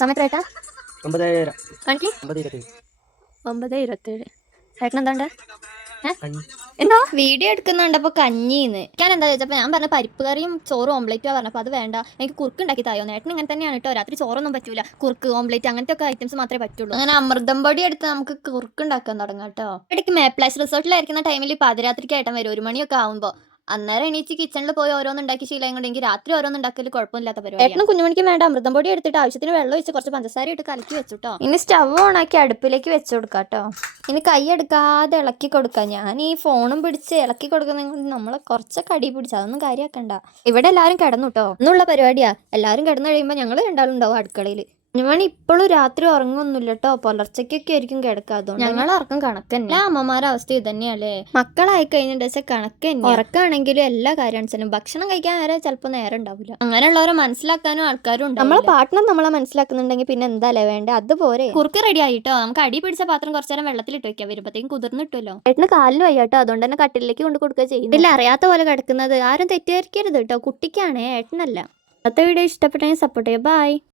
സമയത്ത് ഏട്ടാ 9:30 കാണിക്ക് 9:27 9:27. ഏട്ടൻ എന്താണ്ട് കഞ്ഞി. എന്തോ വീഡിയോ എടുക്കുന്നുണ്ടപ്പോൾ കഞ്ഞിന്ന് ഞാൻ എന്താ ചോദിച്ചപ്പോൾ ഞാൻ പറഞ്ഞ പരിപ്പ് കറിയും ചോറും ഓംലേറ്റും പറഞ്ഞപ്പോൾ അത് വേണ്ട എനിക്ക് കുറുക്ക് ഉണ്ടാക്കി തായോ. ഏട്ടൻ ഇങ്ങനെ തന്നെയാണ് കേട്ടോ, രാത്രി ചോറൊന്നും പറ്റൂല, കുറുക്ക് ഓംലേറ്റ് അങ്ങനത്തെ ഒക്കെ ഐറ്റംസ് മാത്രമേ പറ്റുള്ളൂ. അങ്ങനെ അമൃതം പൊടി എടുത്ത് നമുക്ക് കുറുക്ക് ഉണ്ടാക്കാൻ തുടങ്ങാം കേട്ടോ. ഇടയ്ക്ക് മേപ്ലാസ് റിസോർട്ടിലായിരിക്കുന്ന ടൈമിൽ പാതിരാത്രിക്ക് ഏട്ടൻ വരും, 1 മണിയൊക്കെ ആകുമ്പോൾ. അന്നേരം എണീച്ച് കിച്ചണിൽ പോയി ഓരോന്നുണ്ടാക്കി ശീലം കൊണ്ടെങ്കിൽ രാത്രി ഓരോന്നുണ്ടാക്കൽ കുഴപ്പമില്ലാത്ത പരിപാടി. ഏട്ടനും കുഞ്ഞുമണിക്കും വേണ്ട അമൃതം പൊടി എടുത്തിട്ട് ആവശ്യത്തിന് വെള്ളം ഒഴിച്ച് കുറച്ച് പഞ്ചസാര ഇട്ട് കലക്കി വെച്ചുട്ടോ. ഇനി സ്റ്റവ് ഓണാക്കി അടുപ്പിലേക്ക് വെച്ച് കൊടുക്കാം കേട്ടോ. ഇനി കൈ എടുക്കാതെ ഇളക്കി കൊടുക്കാം. ഞാൻ ഈ ഫോണും പിടിച്ച് ഇളക്കി കൊടുക്കുന്ന നമ്മളെ കുറച്ചൊക്കെ അടി പിടിച്ചു, അതൊന്നും കാര്യമാക്കണ്ട. ഇവിടെ എല്ലാവരും കിടന്നു കേട്ടോ, ഒന്നുള്ള പരിപാടിയാ. എല്ലാവരും കിടന്നു കഴിയുമ്പോൾ ഞങ്ങൾ രണ്ടാളും ഉണ്ടാവും അടുക്കളയിൽ. കുഞ്ഞുമണി ഇപ്പോഴും രാത്രി ഉറങ്ങൊന്നുമില്ല കേട്ടോ, പുലർച്ചയ്ക്കൊക്കെ ആയിരിക്കും കിടക്കാതെ. ഞങ്ങൾ ഉറക്കം കണക്കന്നെ. അമ്മമാരുടെ അവസ്ഥ ഇത് തന്നെയല്ലേ, മക്കളായി കഴിഞ്ഞിട്ട് കണക്ക് തന്നെ. ഉറക്കാണെങ്കിലും എല്ലാ കാര്യാനുസരിച്ചും ഭക്ഷണം കഴിക്കാൻ വരെ ചിലപ്പോൾ നേരം ഉണ്ടാവില്ല. അങ്ങനെയുള്ളവരെ മനസ്സിലാക്കാനും ആൾക്കാരും ഉണ്ട്. നമ്മളെ പാർട്ട്ണർ നമ്മളെ മനസ്സിലാക്കുന്നുണ്ടെങ്കിൽ പിന്നെ എന്തായാലേ വേണ്ട, അതുപോലെ. കുറുക്ക് റെഡി ആയിട്ടോ. നമുക്ക് അടി പിടിച്ച പാത്രം കുറച്ചു നേരം വെള്ളത്തിലിട്ട് വെക്കാം, വരുമ്പോഴത്തേക്കും കുതിർന്നിട്ടല്ലോ. ഏട്ടന് കാലിന് വയ്യാട്ടോ, അതുകൊണ്ട് തന്നെ കട്ടിലേക്ക് കൊണ്ട് കൊടുക്കുക ചെയ്യുന്നു. ഇല്ല, അറിയാത്ത പോലെ കിടക്കുന്നത്. ആരും തെറ്റിദ്ധരിക്കരുത് കേട്ടോ, കുട്ടിക്കാണേ, ഏട്ടനല്ല. അടുത്ത വീഡിയോ ഇഷ്ടപ്പെട്ടെങ്കിൽ സപ്പോർട്ട് ചെയ്യാം. ബൈ.